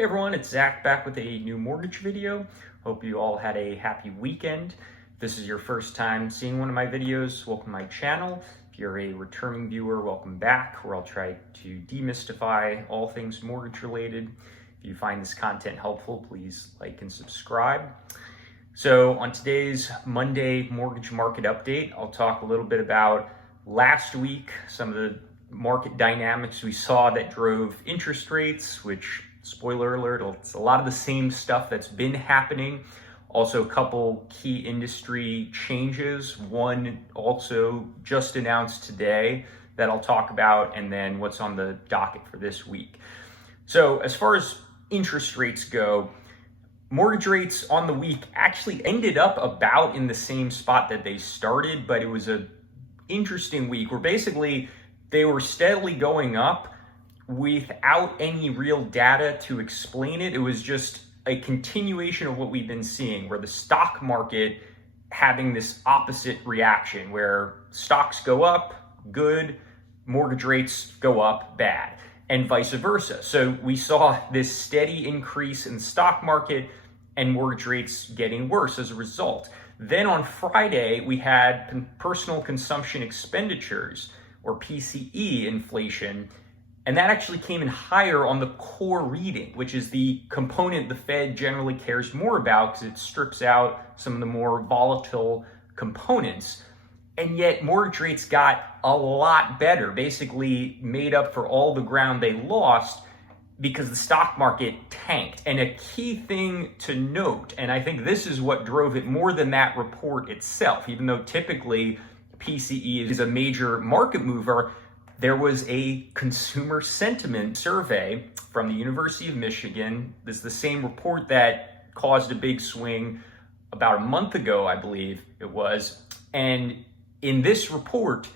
Hey everyone, it's Zach back with a new mortgage video. Hope you all had a happy weekend. If this is your first time seeing one of my videos, welcome to my channel. If you're a returning viewer, welcome back, where I'll try to demystify all things mortgage related. If you find this content helpful, please like and subscribe. So on today's Monday mortgage market update, I'll talk a little bit about last week, some of the market dynamics we saw that drove interest rates, which, spoiler alert, it's a lot of the same stuff that's been happening. Also, a couple key industry changes. One also just announced today that I'll talk about, and then what's on the docket for this week. So as far as interest rates go, mortgage rates on the week actually ended up about in the same spot that they started, but it was an interesting week where basically they were steadily going up without any real data to explain it. It was just a continuation of what we've been seeing, where the stock market having this opposite reaction, where stocks go up, good, mortgage rates go up, bad, and vice versa. So we saw this steady increase in the stock market and mortgage rates getting worse as a result. Then on Friday, we had personal consumption expenditures, or PCE inflation, and that actually came in higher on the core reading, which is the component the Fed generally cares more about because it strips out some of the more volatile components. And yet mortgage rates got a lot better, basically made up for all the ground they lost because the stock market tanked. And a key thing to note, and I think this is what drove it more than that report itself, even though typically PCE is a major market mover, there was a consumer sentiment survey from the University of Michigan. This is the same report that caused a big swing about a month ago, I believe it was. And in this report,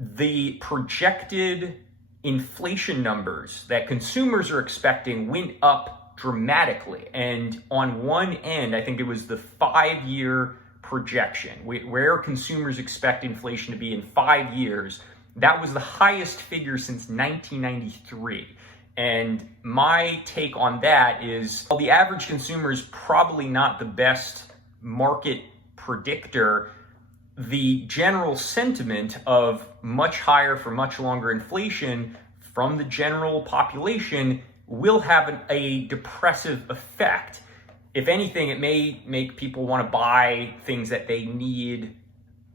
the projected inflation numbers that consumers are expecting went up dramatically. And on one end, I think it was the 5-year projection, where consumers expect inflation to be in 5 years. That was the highest figure since 1993. And my take on that is, while the average consumer is probably not the best market predictor, the general sentiment of much higher for much longer inflation from the general population will have a depressive effect. If anything, it may make people want to buy things that they need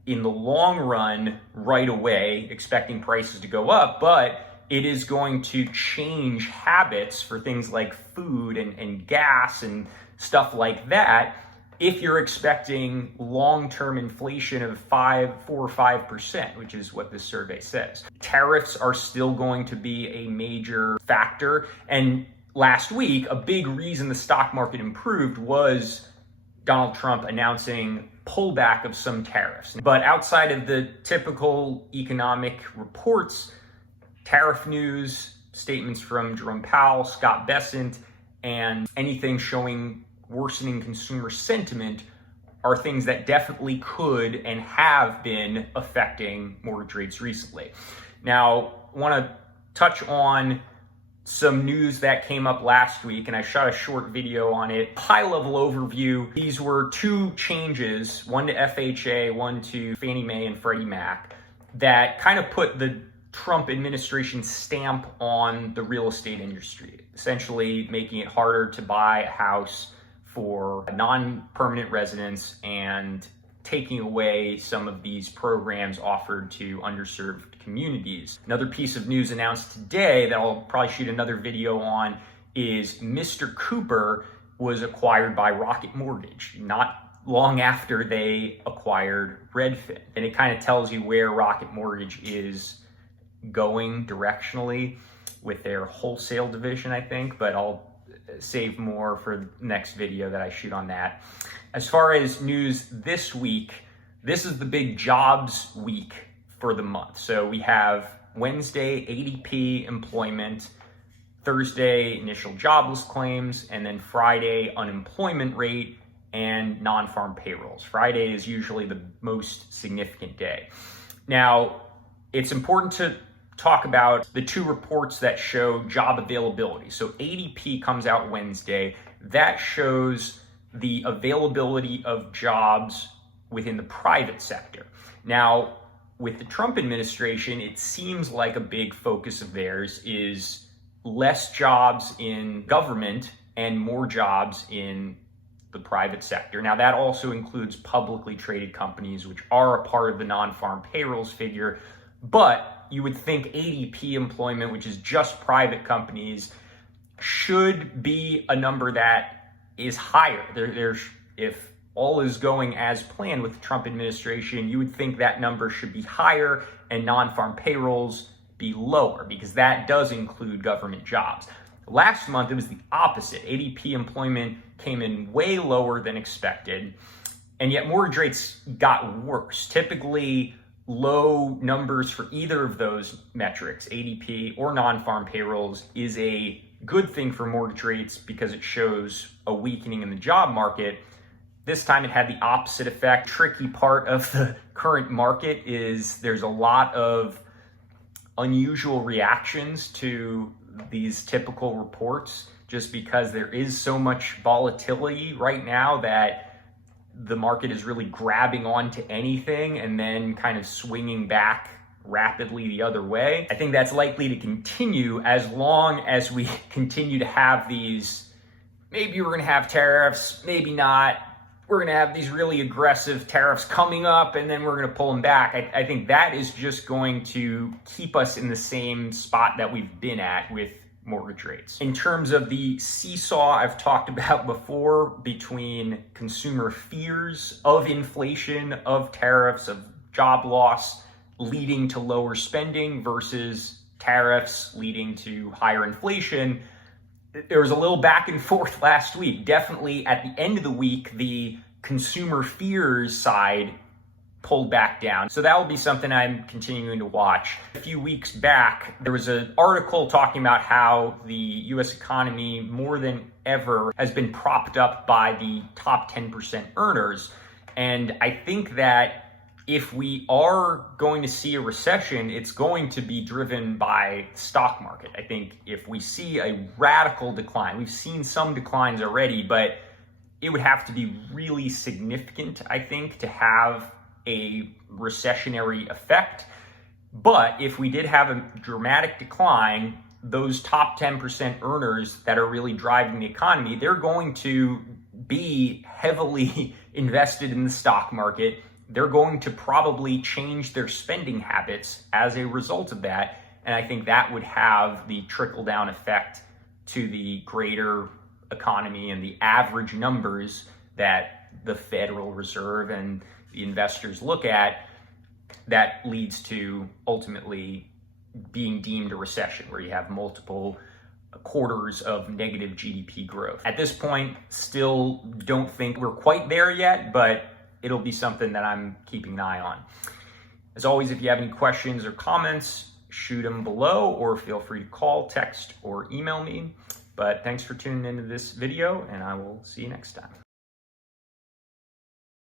in the long run right away, expecting prices to go up, but it is going to change habits for things like food and gas and stuff like that if you're expecting long-term inflation of 4 or 5%, which is what this survey says. Tariffs are still going to be a major factor, and last week, a big reason the stock market improved was Donald Trump announcing pullback of some tariffs. But outside of the typical economic reports, tariff news, statements from Jerome Powell, Scott Bessent, and anything showing worsening consumer sentiment are things that definitely could and have been affecting mortgage rates recently. Now, I want to touch on some news that came up last week, and I shot a short video on it. High-level overview, these were two changes, one to FHA, one to Fannie Mae and Freddie Mac, that kind of put the Trump administration stamp on the real estate industry, essentially making it harder to buy a house for non-permanent residents and taking away some of these programs offered to underserved communities. Another piece of news announced today that I'll probably shoot another video on is Mr. Cooper was acquired by Rocket Mortgage not long after they acquired Redfin. And it kind of tells you where Rocket Mortgage is going directionally with their wholesale division, I think, but I'll save more for the next video that I shoot on that. As far as news this week, this is the big jobs week for the month. So we have Wednesday, ADP employment, Thursday, initial jobless claims, and then Friday, unemployment rate and non-farm payrolls. Friday is usually the most significant day. Now, it's important to talk about the two reports that show job availability. So ADP comes out Wednesday. That shows the availability of jobs within the private sector. Now, with the Trump administration, it seems like a big focus of theirs is less jobs in government and more jobs in the private sector. Now, that also includes publicly traded companies, which are a part of the non-farm payrolls figure, but you would think ADP employment, which is just private companies, should be a number that is higher. If all is going as planned with the Trump administration, you would think that number should be higher and non-farm payrolls be lower, because that does include government jobs. Last month, it was the opposite. ADP employment came in way lower than expected, and yet mortgage rates got worse. Typically, low numbers for either of those metrics, ADP or non-farm payrolls, is a good thing for mortgage rates because it shows a weakening in the job market. This time it had the opposite effect. Tricky part of the current market is there's a lot of unusual reactions to these typical reports, just because there is so much volatility right now that the market is really grabbing onto anything and then kind of swinging back rapidly the other way. I think that's likely to continue as long as we continue to have these, maybe we're going to have tariffs, maybe not. We're going to have these really aggressive tariffs coming up and then we're going to pull them back. I think that is just going to keep us in the same spot that we've been at with mortgage rates. In terms of the seesaw I've talked about before between consumer fears of inflation, of tariffs, of job loss leading to lower spending versus tariffs leading to higher inflation, there was a little back and forth last week. Definitely at the end of the week, the consumer fears side pulled back down. So that will be something I'm continuing to watch. A few weeks back, there was an article talking about how the US economy more than ever has been propped up by the top 10% earners. And I think that if we are going to see a recession, it's going to be driven by the stock market. I think if we see a radical decline, we've seen some declines already, but it would have to be really significant, I think, to have a recessionary effect. But if we did have a dramatic decline, those top 10% earners that are really driving the economy, they're going to be heavily invested in the stock market. They're going to probably change their spending habits as a result of that. And I think that would have the trickle-down effect to the greater economy and the average numbers that the Federal Reserve and the investors look at. That leads to ultimately being deemed a recession, where you have multiple quarters of negative GDP growth. At this point, still don't think we're quite there yet, but it'll be something that I'm keeping an eye on. As always, if you have any questions or comments, shoot them below or feel free to call, text, or email me. But thanks for tuning into this video, and I will see you next time.